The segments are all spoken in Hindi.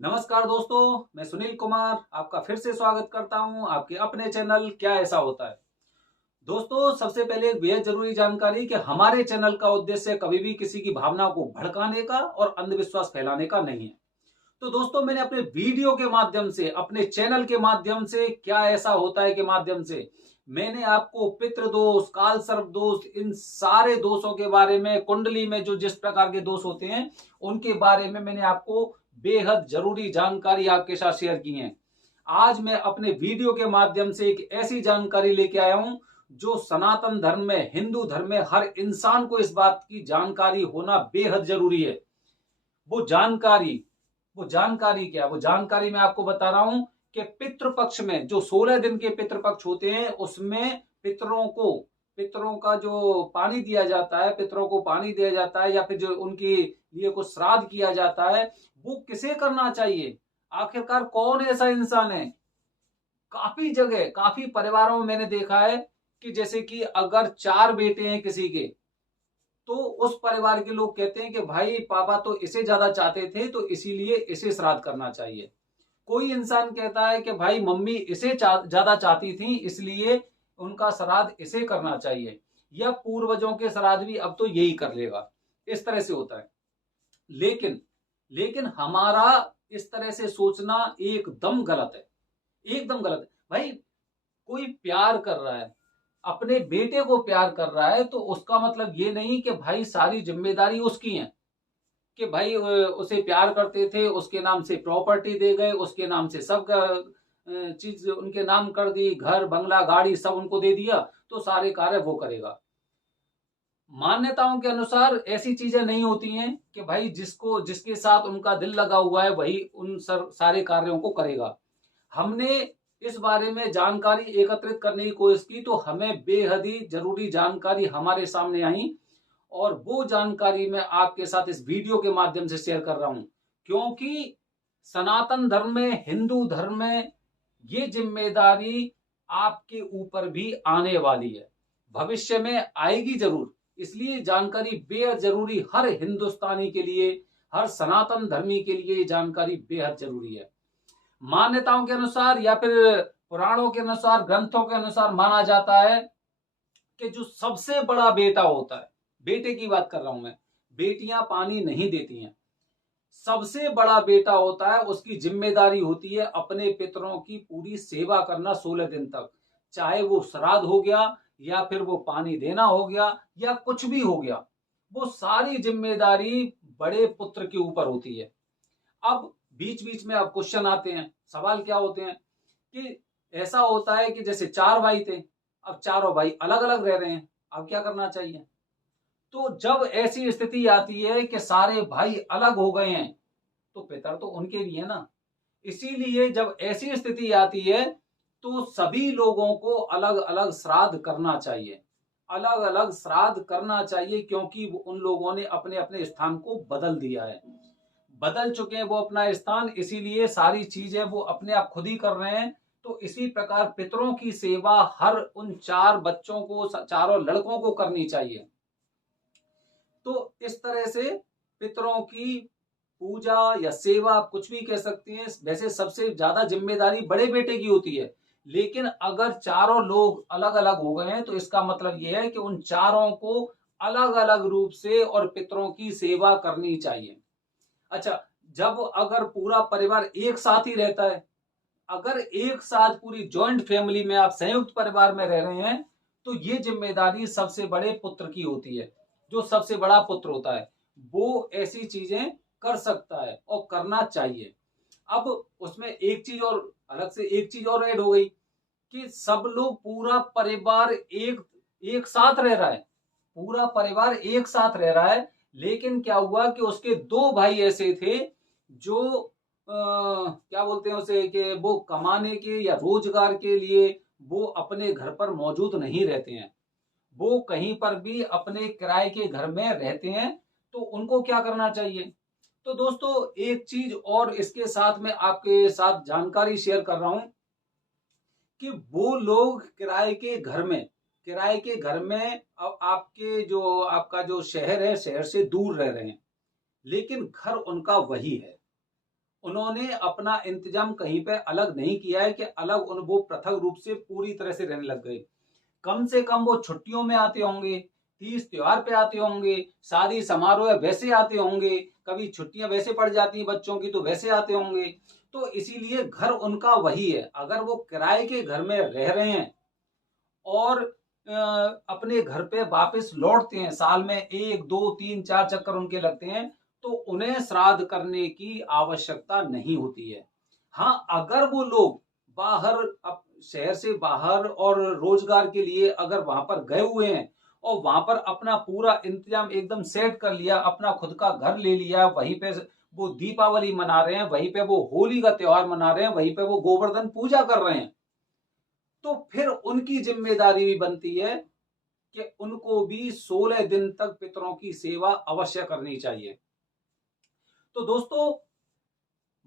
नमस्कार दोस्तों, मैं सुनील कुमार आपका फिर से स्वागत करता हूं आपके अपने चैनल क्या ऐसा होता है। दोस्तों, सबसे पहले एक बेहद जरूरी जानकारी कि हमारे चैनल का उद्देश्य कभी भी किसी की भावना को भड़काने का और अंधविश्वास फैलाने का नहीं है। तो दोस्तों, मैंने अपने वीडियो के माध्यम से, अपने चैनल के माध्यम से, क्या ऐसा होता है के माध्यम से मैंने आपको पितृ दोष, काल सर्प दोष, इन सारे दोषों के बारे में, कुंडली में जो जिस प्रकार के दोष होते हैं उनके बारे में मैंने आपको बेहद जरूरी जानकारी आपके साथ शेयर की है। आज मैं अपने वीडियो के माध्यम से एक ऐसी जानकारी लेके आया हूं जो सनातन धर्म में, हिंदू धर्म में हर इंसान को इस बात की जानकारी होना बेहद जरूरी है। वो जानकारी वो जानकारी क्या, वो जानकारी मैं आपको बता रहा हूं कि पितृपक्ष में जो 16 दिन के पितृपक्ष होते हैं उसमें पितरों का जो पानी दिया जाता है, पितरों को पानी दिया जाता है या फिर जो उनके लिए कुछ श्राद्ध किया जाता है, वो किसे करना चाहिए। आखिरकार कौन ऐसा इंसान है। काफी जगह, काफी परिवारों में मैंने देखा है कि जैसे कि अगर 4 बेटे हैं किसी के, तो उस परिवार के लोग कहते हैं कि भाई पापा तो इसे ज्यादा चाहते थे तो इसीलिए इसे श्राद्ध करना चाहिए। कोई इंसान कहता है कि भाई मम्मी इसे ज्यादा चाहती थी इसलिए उनका श्राद्ध इसे करना चाहिए, या पूर्वजों के श्राद्ध भी अब तो यही कर लेगा। इस तरह से होता है। लेकिन लेकिन हमारा इस तरह से सोचना एकदम गलत है। एकदम गलत है भाई। कोई प्यार कर रहा है, अपने बेटे को प्यार कर रहा है, तो उसका मतलब ये नहीं कि भाई सारी जिम्मेदारी उसकी है। कि भाई उसे प्यार करते थे, उसके नाम से प्रॉपर्टी दे गए, उसके नाम से सब चीज उनके नाम कर दी, घर बंगला गाड़ी सब उनको दे दिया, तो सारे कार्य वो करेगा। मान्यताओं के अनुसार ऐसी चीजें नहीं होती हैं कि भाई जिसके साथ उनका दिल लगा हुआ है वही उन सारे कार्यों को करेगा। हमने इस बारे में जानकारी एकत्रित करने की कोशिश की तो हमें बेहद ही जरूरी जानकारी हमारे सामने आई, और वो जानकारी मैं आपके साथ इस वीडियो के माध्यम से शेयर कर रहा हूं। क्योंकि सनातन धर्म में, हिंदू धर्म में ये जिम्मेदारी आपके ऊपर भी आने वाली है, भविष्य में आएगी जरूर। इसलिए जानकारी बेहद जरूरी, हर हिंदुस्तानी के लिए, हर सनातन धर्मी के लिए जानकारी बेहद जरूरी है। मान्यताओं के अनुसार या फिर पुराणों के अनुसार, ग्रंथों के अनुसार माना जाता है कि जो सबसे बड़ा बेटा होता है, बेटे की बात कर रहा हूं मैं, बेटियां पानी नहीं देती हैं। सबसे बड़ा बेटा होता है, उसकी जिम्मेदारी होती है अपने पितरों की पूरी सेवा करना 16 दिन तक। चाहे वो श्राद्ध हो गया, या फिर वो पानी देना हो गया, या कुछ भी हो गया, वो सारी जिम्मेदारी बड़े पुत्र के ऊपर होती है। अब बीच बीच में अब क्वेश्चन आते हैं, सवाल क्या होते हैं कि ऐसा होता है कि जैसे 4 भाई थे, अब चारों भाई अलग अलग रह रहे हैं, अब क्या करना चाहिए। तो जब ऐसी स्थिति आती है कि सारे भाई अलग हो गए हैं, तो पितर तो उनके भी है ना। इसीलिए जब ऐसी स्थिति आती है तो सभी लोगों को अलग अलग श्राद्ध करना चाहिए, अलग अलग श्राद्ध करना चाहिए, क्योंकि उन लोगों ने अपने अपने स्थान को बदल दिया है, बदल चुके हैं वो अपना स्थान, इसीलिए सारी चीजें वो अपने आप खुद ही कर रहे हैं। तो इसी प्रकार पितरों की सेवा हर उन 4 बच्चों को, चारों लड़कों को करनी चाहिए। तो इस तरह से पितरों की पूजा या सेवा, आप कुछ भी कह सकते हैं, वैसे सबसे ज्यादा जिम्मेदारी बड़े बेटे की होती है। लेकिन अगर चारों लोग अलग अलग हो गए हैं तो इसका मतलब यह है कि उन चारों को अलग अलग रूप से और पितरों की सेवा करनी चाहिए। अच्छा, जब अगर पूरा परिवार एक साथ ही रहता है, अगर एक साथ पूरी जॉइंट फैमिली में, आप संयुक्त परिवार में रह रहे हैं, तो ये जिम्मेदारी सबसे बड़े पुत्र की होती है। जो सबसे बड़ा पुत्र होता है वो ऐसी चीजें कर सकता है और करना चाहिए। अब उसमें एक चीज और, अलग से एक चीज और ऐड हो गई कि सब लोग, पूरा परिवार एक एक साथ रह रहा है, पूरा परिवार एक साथ रह रहा है। लेकिन क्या हुआ कि उसके 2 भाई ऐसे थे जो क्या बोलते हैं उसे, कि वो कमाने के या रोजगार के लिए वो अपने घर पर मौजूद नहीं रहते हैं, वो कहीं पर भी अपने किराए के घर में रहते हैं। तो उनको क्या करना चाहिए। तो दोस्तों, एक चीज और इसके साथ में आपके साथ जानकारी शेयर कर रहा हूं कि वो लोग किराए के घर में अब आपके जो, आपका जो शहर है, शहर से दूर रह रहे हैं, लेकिन घर उनका वही है। उन्होंने अपना इंतजाम कहीं पे अलग नहीं किया है कि अलग वो पृथक रूप से पूरी तरह से रहने लग गए। कम से कम वो छुट्टियों में आते होंगे, तीज त्योहार पे आते होंगे, शादी समारोह वैसे आते होंगे, कभी छुट्टियां वैसे पड़ जाती हैं बच्चों की तो वैसे आते होंगे। तो इसीलिए घर उनका वही है। अगर वो किराए के घर में रह रहे हैं और अपने घर पे वापस लौटते हैं, साल में 1 2 3 4 चक्कर उनके लगते हैं, तो उन्हें श्राद्ध करने की आवश्यकता नहीं होती है। हाँ, अगर वो लोग बाहर शहर से बाहर और रोजगार के लिए अगर वहां पर गए हुए हैं और वहां पर अपना पूरा इंतजाम एकदम सेट कर लिया, अपना खुद का घर ले लिया, वहीं पे वो दीपावली मना रहे हैं, वहीं पे वो होली का त्योहार मना रहे हैं, वहीं पे वो गोवर्धन पूजा कर रहे हैं, तो फिर उनकी जिम्मेदारी भी बनती है कि उनको भी 16 दिन तक पितरों की सेवा अवश्य करनी चाहिए। तो दोस्तों,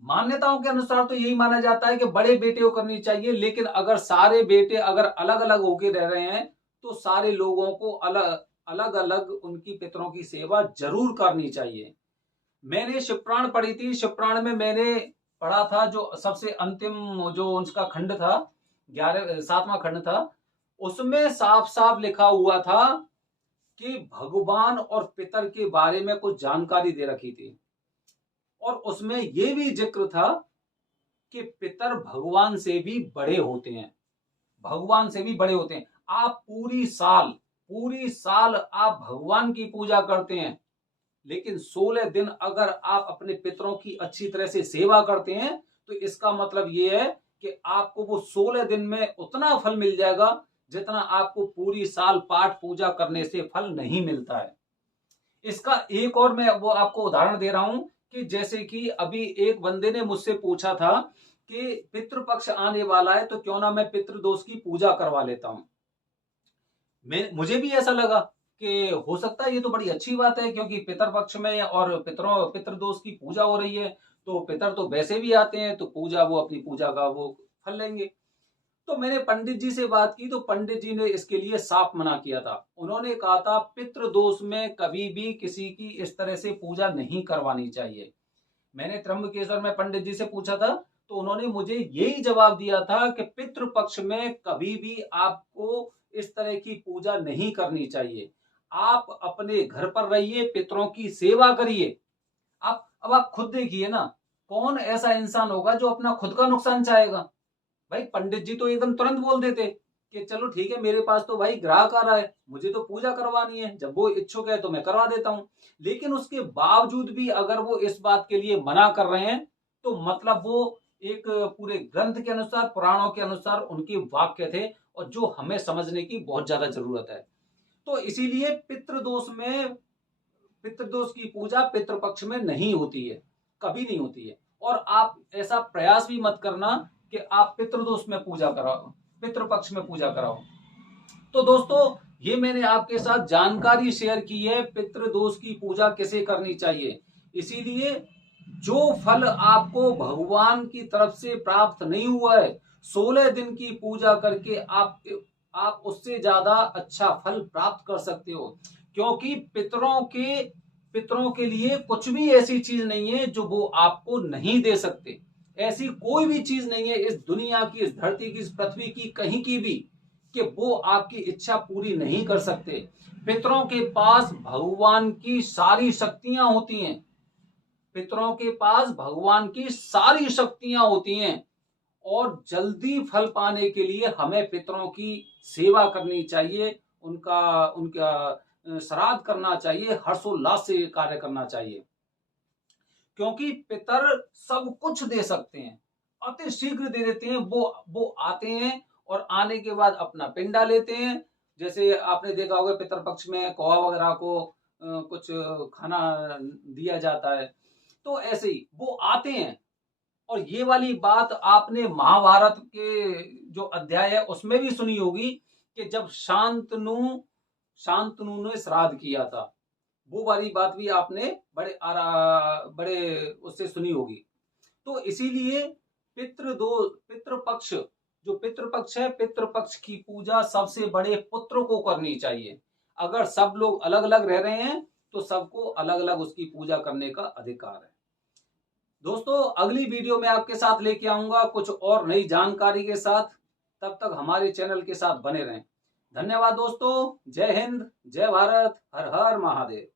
मान्यताओं के अनुसार तो यही माना जाता है कि बड़े बेटे को करनी चाहिए, लेकिन अगर सारे बेटे अगर अलग अलग होके रह रहे हैं तो सारे लोगों को अलग अलग अलग उनकी पितरों की सेवा जरूर करनी चाहिए। मैंने शिवपुराण पढ़ी थी। शिवपुराण में मैंने पढ़ा था जो सबसे अंतिम जो उसका खंड था, 7वां खंड था, उसमें साफ साफ लिखा हुआ था कि भगवान और पितर के बारे में कुछ जानकारी दे रखी थी। और उसमें यह भी जिक्र था कि पितर भगवान से भी बड़े होते हैं, भगवान से भी बड़े होते हैं। आप पूरी साल आप भगवान की पूजा करते हैं, लेकिन 16 दिन अगर आप अपने पितरों की अच्छी तरह से सेवा करते हैं तो इसका मतलब यह है कि आपको वो 16 दिन में उतना फल मिल जाएगा जितना आपको पूरी साल पाठ पूजा करने से फल नहीं मिलता है। इसका एक और मैं वो आपको उदाहरण दे रहा हूं कि जैसे कि अभी एक बंदे ने मुझसे पूछा था कि पितृपक्ष आने वाला है तो क्यों ना मैं पितृदोष की पूजा करवा लेता हूं। मुझे भी ऐसा लगा कि हो सकता है ये तो बड़ी अच्छी बात है, क्योंकि पितृपक्ष में और पितृदोष की पूजा हो रही है, तो पितर तो वैसे भी आते हैं, तो पूजा वो अपनी पूजा का वो फल लेंगे। तो मैंने पंडित जी से बात की तो पंडित जी ने इसके लिए साफ मना किया था। उन्होंने कहा था पितृदोष में कभी भी किसी की इस तरह से पूजा नहीं करवानी चाहिए। मैंने त्र्यंबकेश्वर में पंडित जी से पूछा था तो उन्होंने मुझे यही जवाब दिया था कि पितृपक्ष में कभी भी आपको इस तरह की पूजा नहीं करनी चाहिए। आप अपने घर पर रहिए, पितरों की सेवा करिए। अब आप खुद देखिए ना, कौन ऐसा इंसान होगा जो अपना खुद का नुकसान चाहेगा। भाई पंडित जी तो एकदम तुरंत बोल देते कि चलो ठीक है, मेरे पास तो भाई ग्राहक आ रहा है, मुझे तो पूजा करवानी है, जब वो इच्छुक है तो मैं करवा देता हूं। लेकिन उसके बावजूद भी अगर वो इस बात के लिए मना कर रहे हैं तो मतलब वो एक पूरे ग्रंथ के अनुसार, पुराणों के अनुसार उनके वाक्य थे और जो हमें समझने की बहुत ज्यादा जरूरत है। तो इसीलिए पितृदोष की पूजा पितृपक्ष में नहीं होती है, कभी नहीं होती है। और आप ऐसा प्रयास भी मत करना कि आप पितृदोष में पूजा कराओ, पितृपक्ष में पूजा कराओ। तो दोस्तों, ये मैंने आपके साथ जानकारी शेयर की है पितृदोष की पूजा कैसे करनी चाहिए। इसीलिए जो फल आपको भगवान की तरफ से प्राप्त नहीं हुआ है, 16 दिन की पूजा करके आप उससे ज्यादा अच्छा फल प्राप्त कर सकते हो। क्योंकि पितरों के लिए कुछ भी ऐसी चीज नहीं है जो वो आपको नहीं दे सकते। ऐसी कोई भी चीज नहीं है इस दुनिया की, इस धरती की, इस पृथ्वी की, कहीं की भी, कि वो आपकी इच्छा पूरी नहीं कर सकते। पितरों के पास भगवान की सारी शक्तियां होती हैं, पितरों के पास भगवान की सारी शक्तियां होती हैं। और जल्दी फल पाने के लिए हमें पितरों की सेवा करनी चाहिए, उनका उनका श्राद्ध करना चाहिए, हर्षोल्लास से कार्य करना चाहिए। क्योंकि पितर सब कुछ दे सकते हैं, अति शीघ्र दे देते हैं। वो आते हैं और आने के बाद अपना पिंडा लेते हैं। जैसे आपने देखा होगा पितर पक्ष में कौवा वगैरह को कुछ खाना दिया जाता है, तो ऐसे ही वो आते हैं। और ये वाली बात आपने महाभारत के जो अध्याय है उसमें भी सुनी होगी कि जब शांतनु ने श्राद्ध किया था, वो वाली बात भी आपने बड़े उससे सुनी होगी। तो इसीलिए पितृपक्ष जो पितृपक्ष है, पितृपक्ष की पूजा सबसे बड़े पुत्र को करनी चाहिए। अगर सब लोग अलग अलग रह रहे हैं तो सबको अलग अलग उसकी पूजा करने का अधिकार है। दोस्तों अगली वीडियो में आपके साथ लेके आऊंगा कुछ और नई जानकारी के साथ। तब तक हमारे चैनल के साथ बने रहें। धन्यवाद दोस्तों। जय हिंद, जय भारत, हर हर महादेव।